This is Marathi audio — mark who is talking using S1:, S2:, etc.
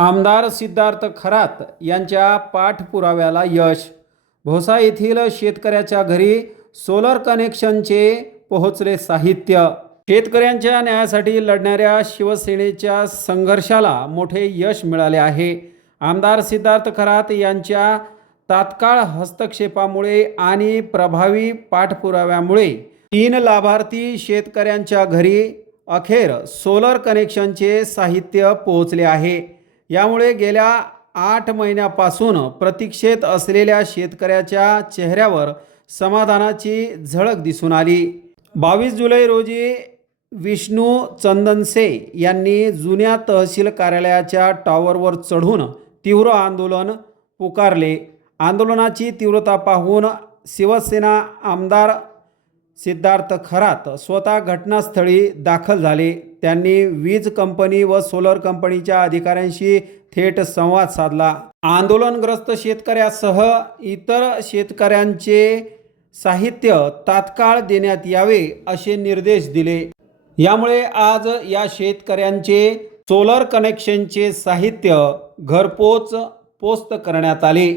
S1: आमदार सिद्धार्थ खरात यांच्या पाठपुराव्याला यश. भोसा येथील शेतकऱ्याच्या घरी सोलर कनेक्शनचे पोहोचले साहित्य. शेतकऱ्यांच्या न्यायासाठी लढणाऱ्या शिवसेनेच्या संघर्षाला मोठे यश मिळाले आहे. आमदार सिद्धार्थ खरात यांच्या तात्काळ हस्तक्षेपामुळे आणि प्रभावी पाठपुराव्यामुळे तीन लाभार्थी शेतकऱ्यांच्या घरी अखेर सोलर कनेक्शनचे साहित्य पोहोचले आहे. यामुळे गेल्या आठ महिन्यापासून प्रतीक्षेत असलेल्या शेतकऱ्याच्या चेहऱ्यावर समाधानाची झळक दिसून आली. बावीस जुलै रोजी विष्णू चंदनसे यांनी जुन्या तहसील कार्यालयाच्या टॉवरवर चढून तीव्र आंदोलन पुकारले. आंदोलनाची तीव्रता पाहून शिवसेना आमदार सिद्धार्थ खरात स्वतः घटनास्थळी दाखल झाले. त्यांनी वीज कंपनी व सोलर कंपनीच्या अधिकाऱ्यांशी थेट संवाद साधला. आंदोलनग्रस्त शेतकऱ्यासह इतर शेतकऱ्यांचे साहित्य तात्काळ देण्यात यावे असे निर्देश दिले. यामुळे आज या शेतकऱ्यांचे सोलर कनेक्शनचे साहित्य घरपोच पोस्ट करण्यात आले.